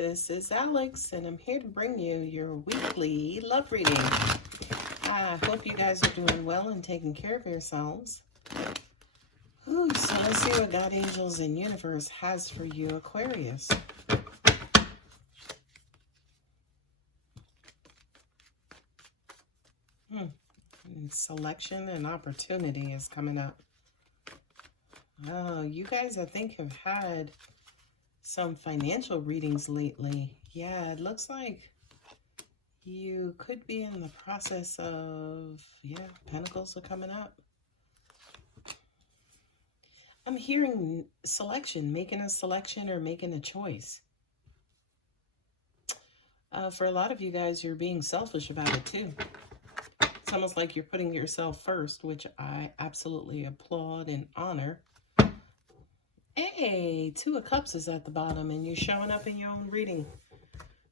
This is Alex, and I'm here to bring you your weekly love reading. I hope you guys are doing well and taking care of yourselves. Ooh, so let's see what God, angels, and universe has for you, Aquarius. And selection and opportunity is coming up. Oh, you guys, I think, have had some financial readings lately. Yeah, it looks like you could be in the process of, pentacles are coming up. I'm hearing selection, making a selection or making a choice. For a lot of you guys, you're being selfish about it too. It's almost like you're putting yourself first, which I absolutely applaud and honor. Hey, Two of Cups is at the bottom, and you're showing up in your own reading,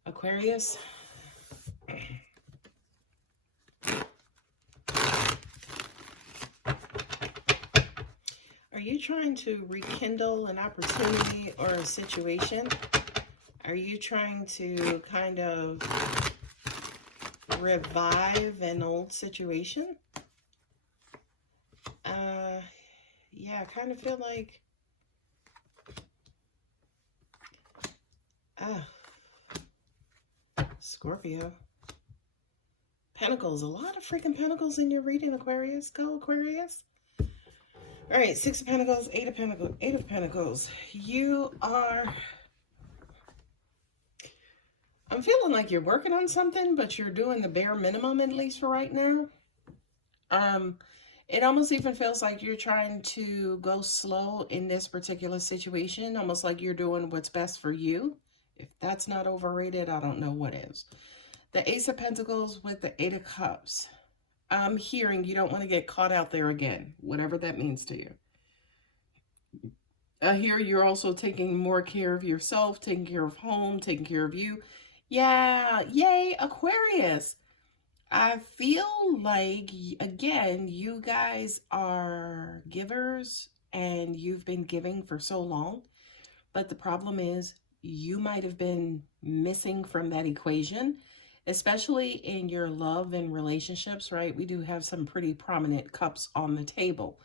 Aquarius. Are you trying to rekindle an opportunity or a situation? Are you trying to kind of revive an old situation? Yeah, I kind of feel like Scorpio. Pentacles. A lot of freaking pentacles in your reading, Aquarius. Go, Aquarius. All right, Six of Pentacles, Eight of Pentacles, Eight of Pentacles. You are... I'm feeling like you're working on something, but you're doing the bare minimum, at least for right now. It almost even feels like you're trying to go slow in this particular situation, almost like you're doing what's best for you. If that's not overrated, I don't know what is. The Ace of Pentacles with the Eight of Cups. I'm hearing you don't want to get caught out there again, whatever that means to you. I hear you're also taking more care of yourself, taking care of home, taking care of you. Yeah, yay, Aquarius. I feel like, again, you guys are givers and you've been giving for so long. But the problem is you might have been missing from that equation, especially in your love and relationships, right? We do have some pretty prominent cups on the table,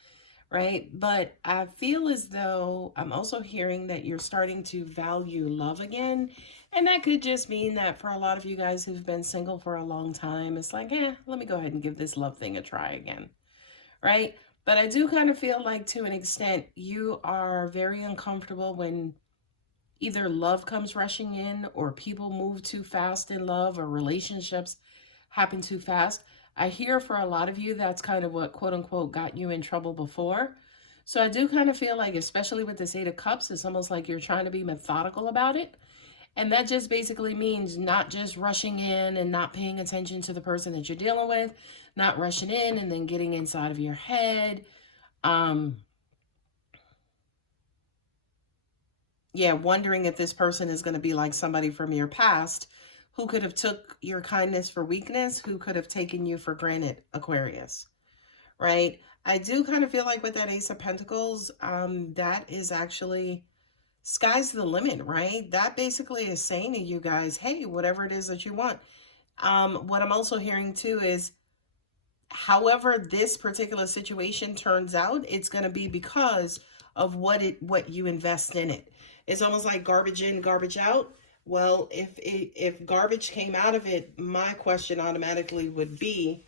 right? But I feel as though I'm also hearing that you're starting to value love again. And that could just mean that for a lot of you guys who've been single for a long time, it's like, let me go ahead and give this love thing a try again, right? But I do kind of feel like, to an extent, you are very uncomfortable when either love comes rushing in or people move too fast in love or relationships happen too fast. I hear for a lot of you, that's kind of what, quote unquote, got you in trouble before. So I do kind of feel like, especially with this Eight of Cups, it's almost like you're trying to be methodical about it. And that just basically means not just rushing in and not paying attention to the person that you're dealing with, not rushing in and then getting inside of your head. Wondering if this person is going to be like somebody from your past who could have took your kindness for weakness, who could have taken you for granted, Aquarius, right? I do kind of feel like with that Ace of Pentacles, that is actually... sky's the limit, right? That basically is saying to you guys, hey, whatever it is that you want. What I'm also hearing too is, however this particular situation turns out, it's going to be because of what you invest in it. It's almost like garbage in, garbage out. Well, if garbage came out of it, my question automatically would be,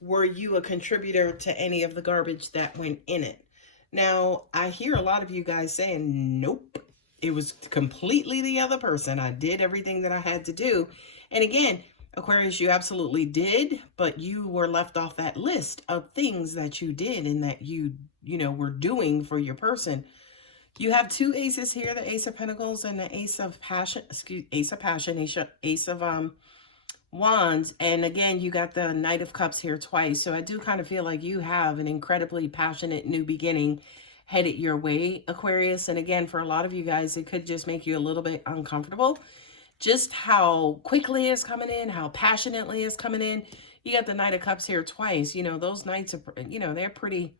were you a contributor to any of the garbage that went in it? Now, I hear a lot of you guys saying, nope, it was completely the other person. I did everything that I had to do. And again, Aquarius, you absolutely did, but you were left off that list of things that you did and that you were doing for your person. You have two aces here, the Ace of Pentacles and the Ace of Passion, Ace of Wands. And again, you got the Knight of Cups here twice. So I do kind of feel like you have an incredibly passionate new beginning headed your way, Aquarius. And again, for a lot of you guys, it could just make you a little bit uncomfortable. Just how quickly it's coming in, how passionately it's coming in. You got the Knight of Cups here twice. Those knights are, they're pretty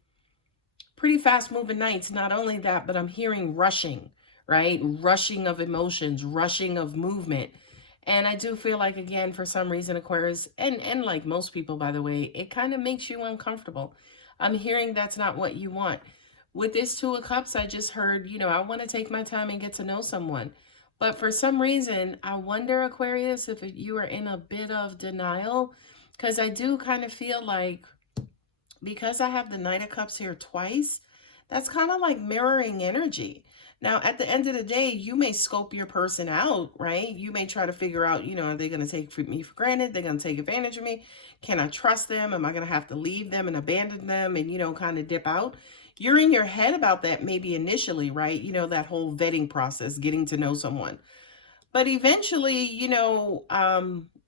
fast moving knights. Not only that, but I'm hearing rushing, right? Rushing of emotions, rushing of movement. And I do feel like, again, for some reason, Aquarius, and like most people, by the way, it kind of makes you uncomfortable. I'm hearing that's not what you want. With this Two of Cups, I just heard, I want to take my time and get to know someone. But for some reason, I wonder, Aquarius, if you are in a bit of denial, because I do kind of feel like, because I have the Knight of Cups here twice, that's kind of like mirroring energy. Now, at the end of the day, you may scope your person out, right? You may try to figure out, are they going to take me for granted? They're going to take advantage of me? Can I trust them? Am I going to have to leave them and abandon them and, kind of dip out? You're in your head about that maybe initially, right? That whole vetting process, getting to know someone. But eventually,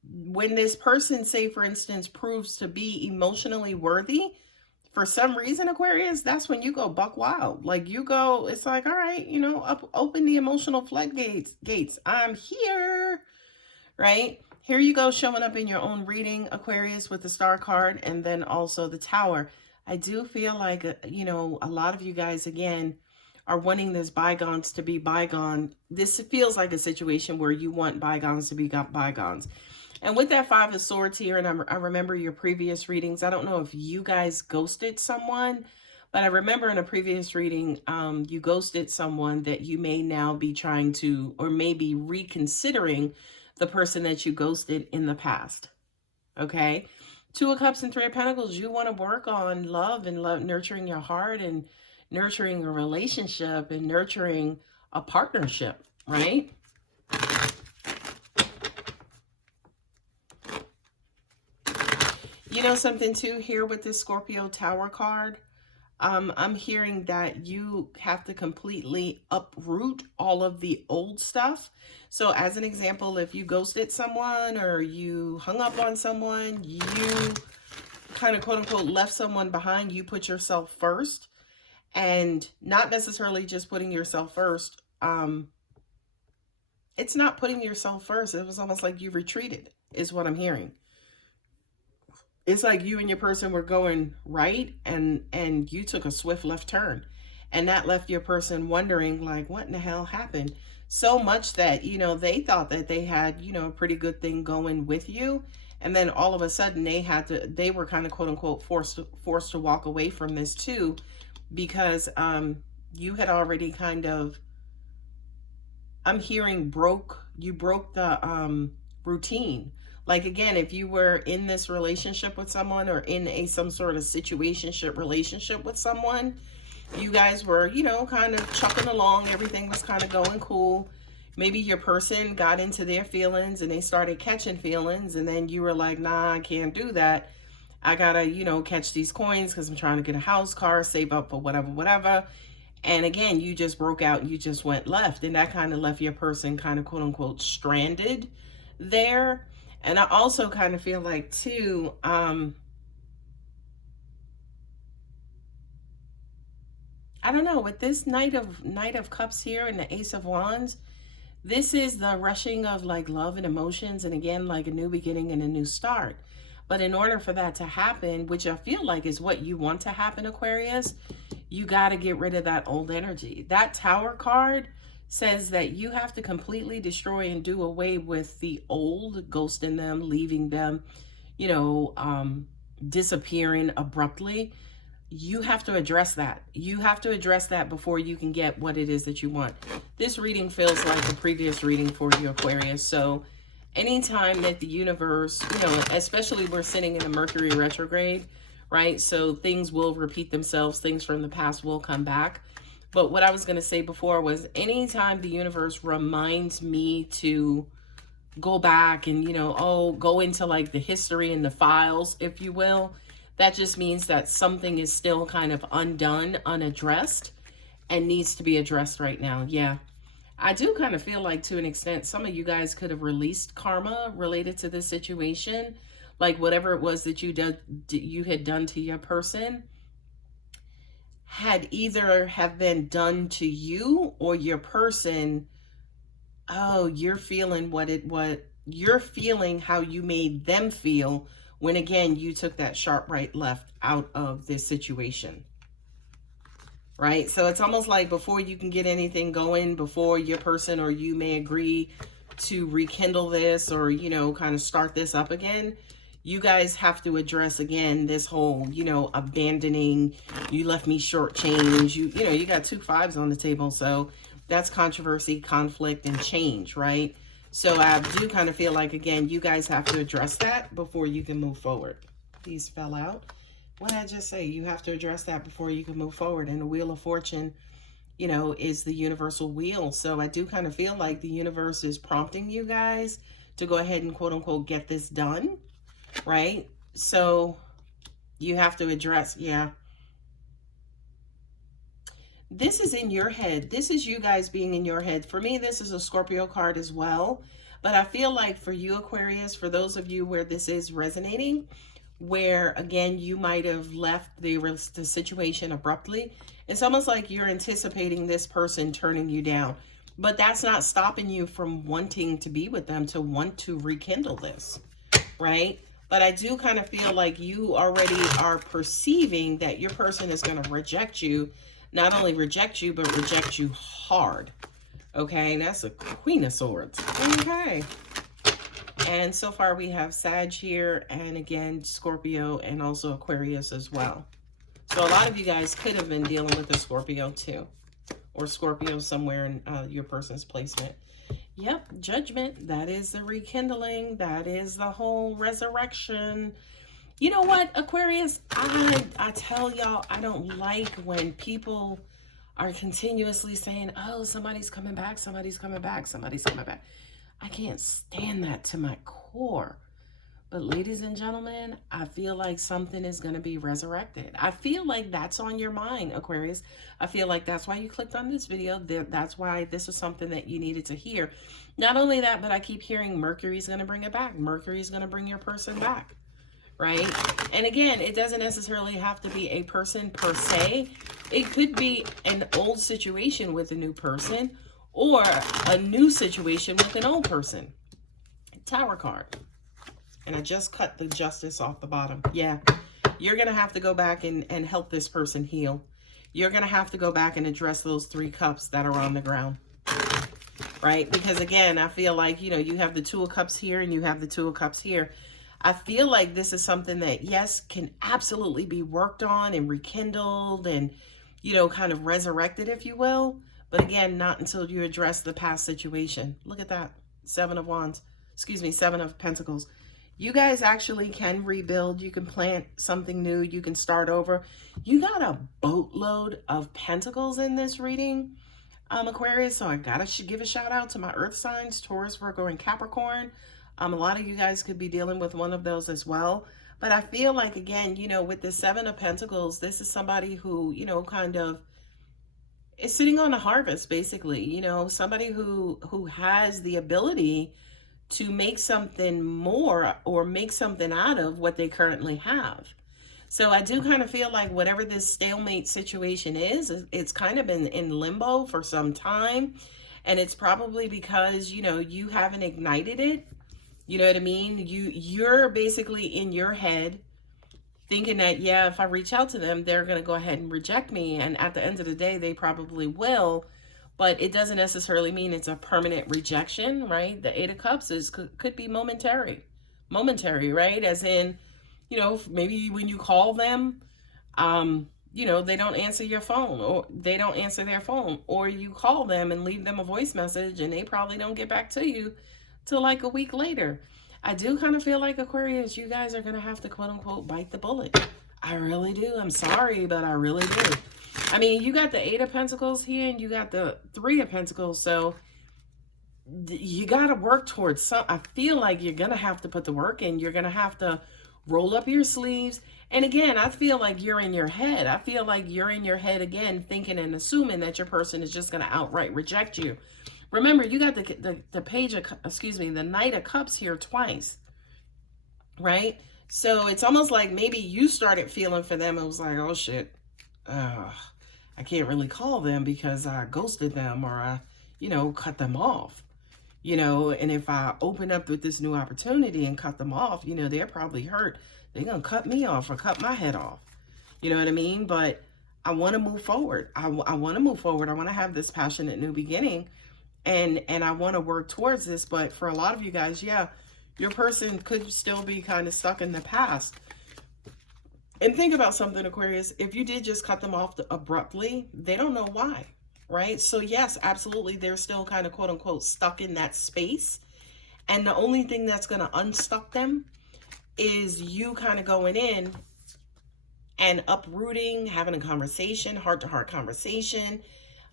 when this person, say, for instance, proves to be emotionally worthy, for some reason, Aquarius, that's when you go buck wild. Like you go, it's like, all right, open the emotional floodgates. I'm here, right? Here you go, showing up in your own reading, Aquarius, with the Star card and then also the Tower. I do feel like, a lot of you guys, again, are wanting this bygones to be bygone. This feels like a situation where you want bygones to be bygones. And with that Five of Swords here, and I remember your previous readings, I don't know if you guys ghosted someone, but I remember in a previous reading, you ghosted someone that you may now be trying to, or maybe reconsidering the person that you ghosted in the past. Okay? Two of Cups and Three of Pentacles, you want to work on love and nurturing your heart and nurturing a relationship and nurturing a partnership, right? Something too here with this Scorpio Tower card. I'm hearing that you have to completely uproot all of the old stuff. So as an example, if you ghosted someone or you hung up on someone, you kind of quote unquote left someone behind, you put yourself first, and not necessarily just putting yourself first. It's not putting yourself first. It was almost like you retreated is what I'm hearing. It's like you and your person were going right and you took a swift left turn, and that left your person wondering like, what in the hell happened? So much that, they thought that they had, a pretty good thing going with you. And then all of a sudden they were kind of quote unquote forced to walk away from this too, because you had already kind of, I'm hearing you broke the routine. Like, again, if you were in this relationship with someone or in some sort of situationship relationship with someone, you guys were, kind of chucking along. Everything was kind of going cool. Maybe your person got into their feelings and they started catching feelings. And then you were like, nah, I can't do that. I gotta, catch these coins because I'm trying to get a house, car, save up for whatever. And again, you just broke out and you just went left. And that kind of left your person kind of quote unquote stranded there. And I also kind of feel like too, I don't know, with this Knight of Cups here and the Ace of Wands, this is the rushing of like love and emotions, and again, like a new beginning and a new start. But in order for that to happen, which I feel like is what you want to happen, Aquarius, you got to get rid of that old energy. That Tower card says that you have to completely destroy and do away with the old, ghosting them, leaving them, disappearing abruptly. You have to address that. You have to address that before you can get what it is that you want. This reading feels like the previous reading for you, Aquarius. So anytime that the universe, especially we're sitting in a Mercury retrograde, right? So things will repeat themselves. Things from the past will come back. But what I was going to say before was anytime the universe reminds me to go back and, go into like the history and the files, if you will, that just means that something is still kind of undone, unaddressed, and needs to be addressed right now. Yeah. I do kind of feel like to an extent, some of you guys could have released karma related to this situation. Like whatever it was that you had done to your person had either have been done to you or your person. Oh, you're feeling you're feeling how you made them feel when again you took that sharp right left out of this situation. right? So it's almost like before you can get anything going, before your person or you may agree to rekindle this or, you know, kind of start this up again, you guys have to address again this whole, you know, abandoning, you left me shortchanged, you know, you got 2 5s on the table. So that's controversy, conflict, and change, right? So I do kind of feel like, again, you guys have to address that before you can move forward. These fell out. What did I just say? You have to address that before you can move forward. And the Wheel of Fortune, you know, is the universal wheel. So I do kind of feel like the universe is prompting you guys to go ahead and quote unquote get this done, right? So you have to address, yeah. This is in your head. This is you guys being in your head. For me, this is a Scorpio card as well. But I feel like for you, Aquarius, for those of you where this is resonating, where again you might have left the situation abruptly, it's almost like you're anticipating this person turning you down, but that's not stopping you from wanting to be with them, to want to rekindle this, right? But I do kind of feel like you already are perceiving that your person is going to reject you, not only reject you, but reject you hard. Okay, and that's a Queen of Swords. Okay. And so far we have Sag here, and again, Scorpio, and also Aquarius as well. So a lot of you guys could have been dealing with a Scorpio too, or Scorpio somewhere in your person's placement. Yep, Judgment, that is the rekindling, that is the whole resurrection. You know what, Aquarius, I tell y'all, I don't like when people are continuously saying, oh, somebody's coming back, somebody's coming back, somebody's coming back. I can't stand that to my core. But ladies and gentlemen, I feel like something is going to be resurrected. I feel like that's on your mind, Aquarius. I feel like that's why you clicked on this video. That's why this is something that you needed to hear. Not only that, but I keep hearing Mercury's going to bring it back. Mercury's going to bring your person back, right? And again, it doesn't necessarily have to be a person per se. It could be an old situation with a new person, or a new situation with an old person. Tower card. And I just cut the Justice off the bottom. Yeah, you're going to have to go back and help this person heal. You're going to have to go back and address those 3 cups that are on the ground. Right? Because again, I feel like, you know, you have the 2 of Cups here and you have the 2 of Cups here. I feel like this is something that, yes, can absolutely be worked on and rekindled and, you know, kind of resurrected, if you will. But again, not until you address the past situation. Look at that. 7 of Wands. Excuse me, 7 of Pentacles. You guys actually can rebuild. You can plant something new. You can start over. You got a boatload of Pentacles in this reading, Aquarius. So I got to give a shout out to my earth signs, Taurus, Virgo, and Capricorn. A lot of you guys could be dealing with one of those as well. But I feel like, again, you know, with the 7 of Pentacles, this is somebody who, you know, kind of is sitting on a harvest, basically. You know, somebody who has the ability to make something more or make something out of what they currently have. So I do kind of feel like whatever this stalemate situation is, it's kind of been in limbo for some time. And it's probably because, you know, you haven't ignited it. You know what I mean? You're basically in your head thinking that, yeah, if I reach out to them, they're going to go ahead and reject me. And at the end of the day, they probably will. But it doesn't necessarily mean it's a permanent rejection, right? The 8 of Cups could be momentary, right? As in, you know, maybe when you call them, you know, they don't answer your phone, or they don't answer their phone, or you call them and leave them a voice message and they probably don't get back to you till like a week later. I do kind of feel like, Aquarius, you guys are going to have to quote unquote bite the bullet. I really do. I'm sorry, but I really do. I mean, you got the 8 of Pentacles here and you got the 3 of Pentacles. So you got to work towards some. I feel like you're going to have to put the work in. You're going to have to roll up your sleeves. And again, I feel like you're in your head. I feel like you're in your head again, thinking and assuming that your person is just going to outright reject you. Remember, you got the page of, excuse me, the Knight of Cups here twice, right? So it's almost like maybe you started feeling for them. It was like, oh shit, I can't really call them because I ghosted them, or I, you know, cut them off, you know, and if I open up with this new opportunity and cut them off, you know, they're probably hurt. They're going to cut me off or cut my head off. You know what I mean? But I want to move forward. I want to move forward. I want to have this passionate new beginning, and I want to work towards this. But for a lot of you guys, yeah, your person could still be kind of stuck in the past. And think about something, Aquarius. If you did just cut them off abruptly, they don't know why, right? So yes, absolutely, they're still kind of quote unquote stuck in that space. And the only thing that's going to unstuck them is you kind of going in and uprooting, having a conversation, heart-to-heart conversation,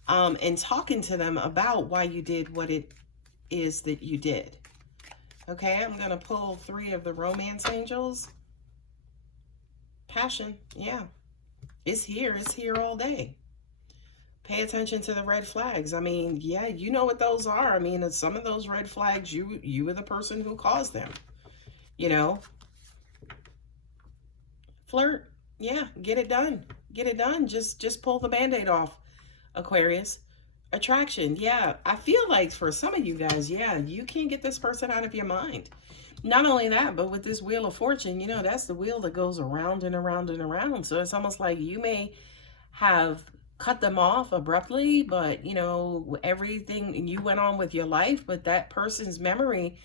and talking to them about why you did what it is that you did. Okay, I'm going to pull 3 of the romance angels. Passion, yeah. It's here all day. Pay attention to the red flags. I mean, yeah, you know what those are. I mean, some of those red flags, you were the person who caused them. You know, flirt, yeah, get it done. Get it done. Just pull the Band-Aid off, Aquarius. Attraction, yeah. I feel like for some of you guys, yeah, you can't get this person out of your mind. Not only that, but with this Wheel of Fortune, you know, that's the wheel that goes around and around and around. So it's almost like you may have cut them off abruptly, but, you know, everything, you went on with your life, but that person's memory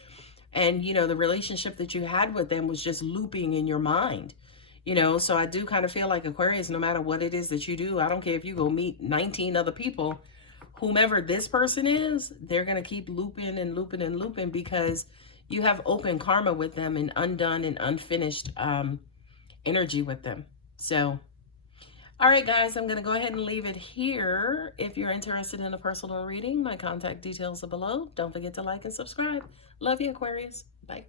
and, you know, the relationship that you had with them was just looping in your mind. You know, so I do kind of feel like, Aquarius, no matter what it is that you do, I don't care if you go meet 19 other people, whomever this person is, they're going to keep looping and looping and looping because you have open karma with them and undone and unfinished energy with them. So, all right, guys, I'm going to go ahead and leave it here. If you're interested in a personal reading, my contact details are below. Don't forget to like and subscribe. Love you, Aquarius. Bye.